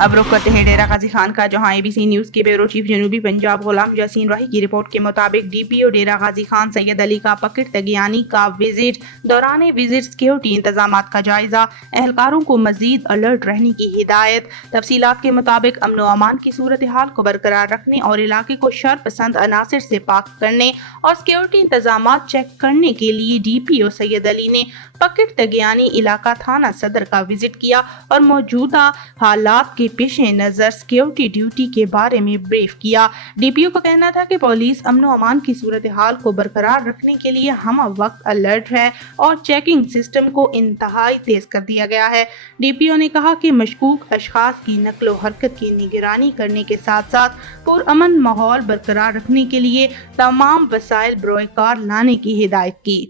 اب رخ کرتے ہیں ڈیرہ غازی خان کا، جہاں ABC نیوز کے بیورو چیف جنوبی پنجاب غلام یاسین راہی کی رپورٹ کے مطابق DPO ڈیرہ غازی خان سید علی کا پکٹ تگیانی کا وزٹ، دوران وزٹ سیکورٹی انتظامات کا جائزہ، اہلکاروں کو مزید الرٹ رہنے کی ہدایت۔ تفصیلات کے مطابق امن و امان کی صورتحال کو برقرار رکھنے اور علاقے کو شر پسند عناصر سے پاک کرنے اور سیکورٹی انتظامات چیک کرنے کے لیے DPO سید علی نے پکٹ تگیانی علاقہ تھانہ صدر کا وزٹ کیا اور موجودہ حالات کے پیش نظر سیکورٹی ڈیوٹی کے بارے میں بریف کیا۔ DPO کا کہنا تھا کہ پولیس امن و امان کی صورتحال کو برقرار رکھنے کے لیے ہم وقت الرٹ ہے اور چیکنگ سسٹم کو انتہائی تیز کر دیا گیا ہے۔ DPO نے کہا کہ مشکوک اشخاص کی نقل و حرکت کی نگرانی کرنے کے ساتھ ساتھ پرامن ماحول برقرار رکھنے کے لیے تمام وسائل بروئے کار لانے کی ہدایت کی۔